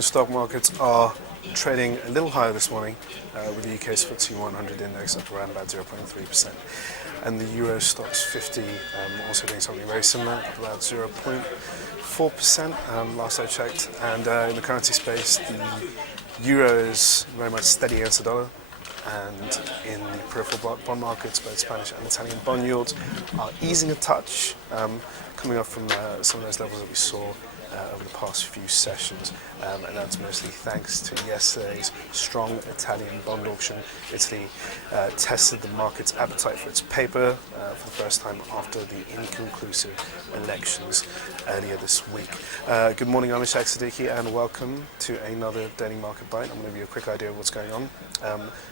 European stock markets are trading a little higher this morning, with the UK's FTSE 100 index up around about 0.3%. And the Euro Stoxx 50 also doing something very similar, up about 0.4% last I checked. And in the currency space, the Euro is very much steady against the dollar. And in the peripheral bond markets, both Spanish and Italian bond yields are easing a touch, coming up from some of those levels that we saw over the past few sessions, and that's mostly thanks to yesterday's strong Italian bond auction. Italy tested the market's appetite for its paper for the first time after the inconclusive elections earlier this week. Good morning, I'm Ishaq Siddiqi, and welcome to another Daily Market Bite. I'm going to give you a quick idea of what's going on.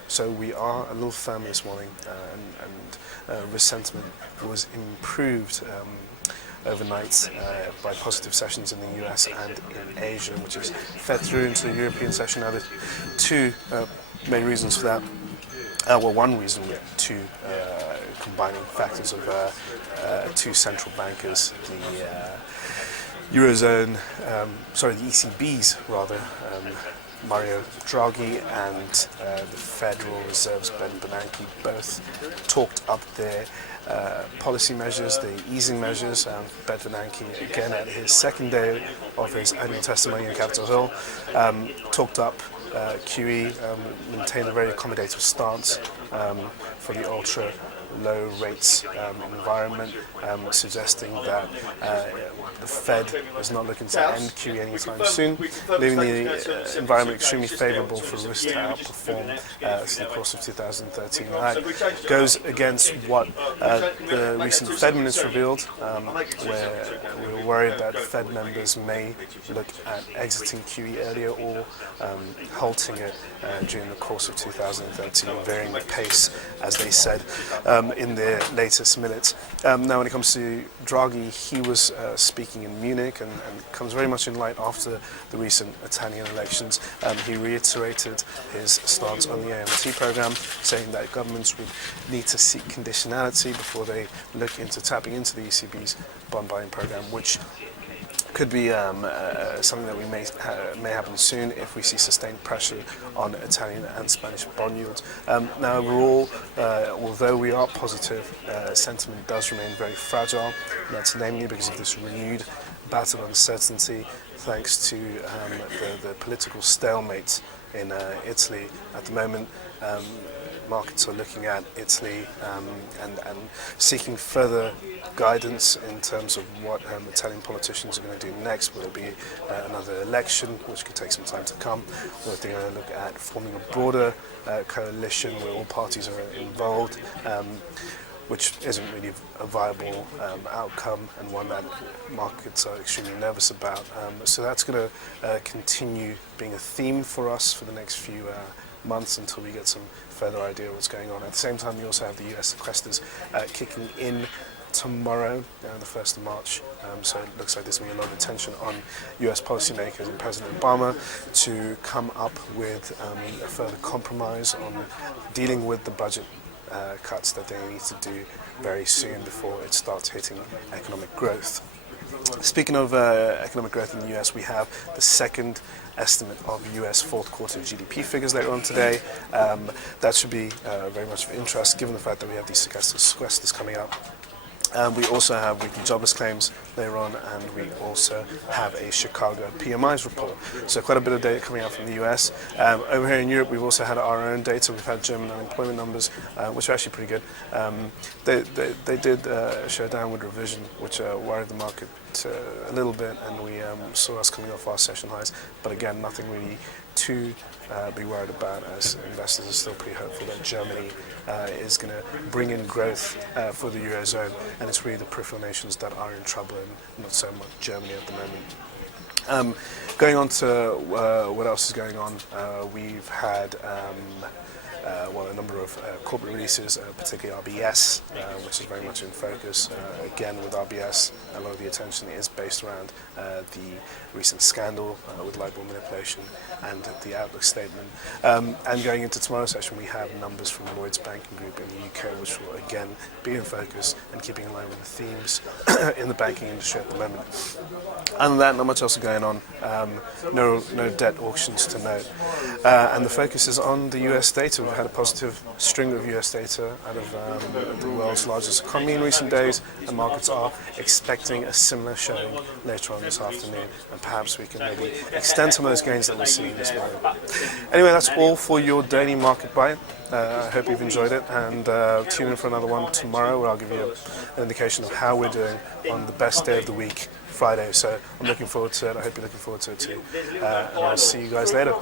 So we are a little firm this morning, and risk sentiment was improved overnight by positive sessions in the US and in Asia, which has fed through into the European session. Now, there are two main reasons for that. Well, one reason with two combining factors of two central bankers, the Eurozone, the ECB's rather, Mario Draghi and the Federal Reserve's Ben Bernanke both talked up their policy measures, the easing measures. Ben Bernanke, again at his second day of his annual testimony in Capitol Hill, talked up QE, maintained a very accommodative stance for the ultra low rates environment, suggesting that the Fed is not looking to end QE anytime soon, leaving the environment extremely favourable for risk to outperform through the course of 2013. That goes against what the recent Fed minutes revealed, where we were worried that Fed members may look at exiting QE earlier or halting it during the course of 2013, varying the pace, as they said in their latest minutes. Now, when it comes to Draghi, he was speaking in Munich and comes very much in light after the recent Italian elections. He reiterated his stance on the AMT program, saying that governments would need to seek conditionality before they look into tapping into the ECB's bond buying program, which could be something that we may happen soon if we see sustained pressure on Italian and Spanish bond yields. Now, overall, although we are positive, sentiment does remain very fragile. That's namely because of this renewed battle of uncertainty, thanks to the political stalemate in Italy at the moment. Markets are looking at Italy and seeking further guidance in terms of what Italian politicians are going to do next. Will it be another election, which could take some time to come? Or if they're going to look at forming a broader coalition where all parties are involved, which isn't really a viable outcome, and one that markets are extremely nervous about. So that's going to continue being a theme for us for the next few months until we get some further idea of what's going on. At the same time, we also have the US sequesters kicking in tomorrow, the 1st of March. So it looks like there's going to be a lot of attention on US policymakers and President Obama to come up with a further compromise on dealing with the budget cuts that they need to do very soon before it starts hitting economic growth. Speaking of economic growth in the US, we have the second estimate of US fourth quarter GDP figures later on today. That should be very much of interest given the fact that we have these sequesters coming up. We also have weekly jobless claims later on, and we also have a Chicago PMIs report. So quite a bit of data coming out from the US. Over here in Europe, we've also had our own data. We've had German unemployment numbers, which are actually pretty good. They did show a downward revision, which worried the market a little bit, and we saw us coming off our session highs. But again, nothing really to be worried about, as investors are still pretty hopeful that Germany is going to bring in growth for the Eurozone, and it's really the peripheral nations that are in trouble and not so much Germany at the moment. Going on to what else is going on, we've had a number of corporate releases, particularly RBS, which is very much in focus. Again, with RBS, a lot of the attention is based around the recent scandal with LIBOR manipulation and the outlook statement. And going into tomorrow's session, we have numbers from Lloyds Banking Group in the UK, which will again be in focus and keeping in line with the themes in the banking industry at the moment. Other than that, not much else going on. No debt auctions to note. And the focus is on the US data. We've had a positive string of US data out of the world's largest economy in recent days, and markets are expecting a similar showing later on this afternoon, and perhaps we can maybe extend some of those gains that we're seeing this morning. Anyway, that's all for your daily market bite. I hope you've enjoyed it, and tune in for another one tomorrow where I'll give you an indication of how we're doing on the best day of the week, Friday. So I'm looking forward to it. I hope you're looking forward to it too. And I'll see you guys later.